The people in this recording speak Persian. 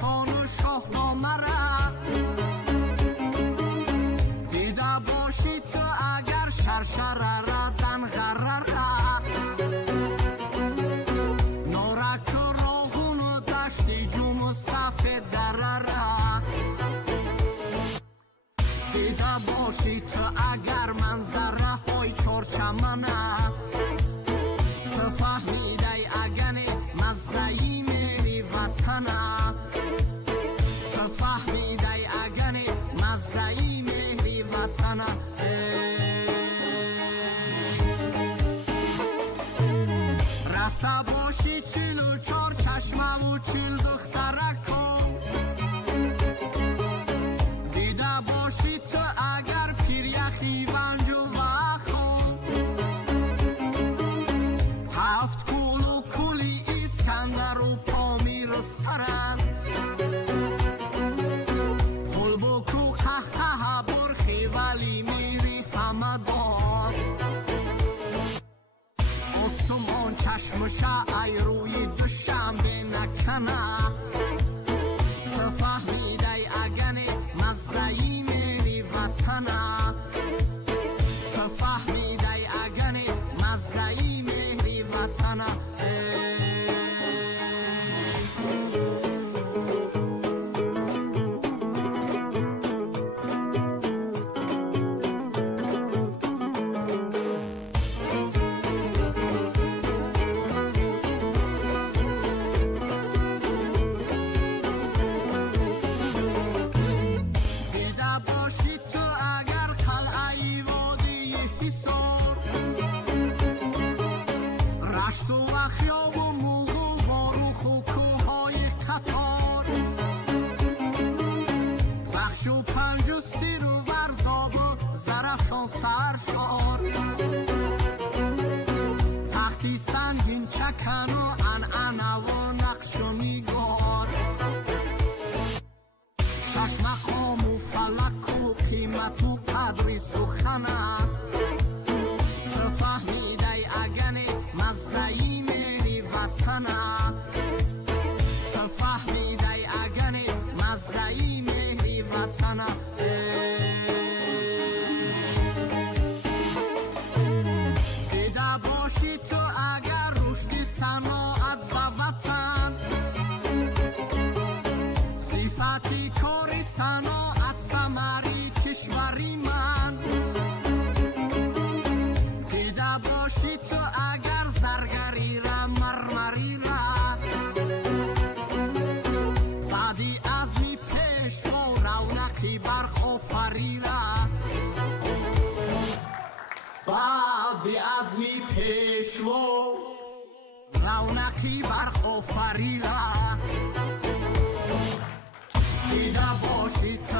کن شاهنامه را دیده باشی تو اگر شرشره را دنغره را نورک و راغون و دشتی جون و سفید دره را دیده باشی تو اگر منظره های چارچمنه تو فهمیده اگنی مزهی میری وطنه تو فهمیده اگنی مزهی میری وطنه رفته باشی 44 چشمه و 40 دخترکو دیده باشی تو اگر پیریخی ونج و وخو 7 کول و کولی اسکندر و پامیر و سرند پول بکو قهقه برخی ولی میری همه دار آسمان چشمشه ای روی دوشنبه نکنه تو فهمیده اگنی مزهی میری وطنه تو فهمیده اگنی مزهی میری وطنه باشی تو اگر قلعه وادی حصار رشت و اخیاب و موغ و باروخ و کوههای قطار بخش و پنج و سیر و ورزاب و زرفشان سرشار تختی سنگین چکن و عنعنه و نقش و نگار شش مقام و فلک و قیمت و قدر سخنه تو فهمیده اگنی مزهی میری وطنه تو فهمیده اگنی مزهی میری وطنه دیده باشی تو اگر رشد صناعت و وطن صفتی کاری صناعت ثمری کشوری من دیده باشی تو اگر زرگری را مرمری را بعدی از می پیش و رونقی برخوفری را بعدی از می پیش و رونقی برخوفری را دیده باشی تو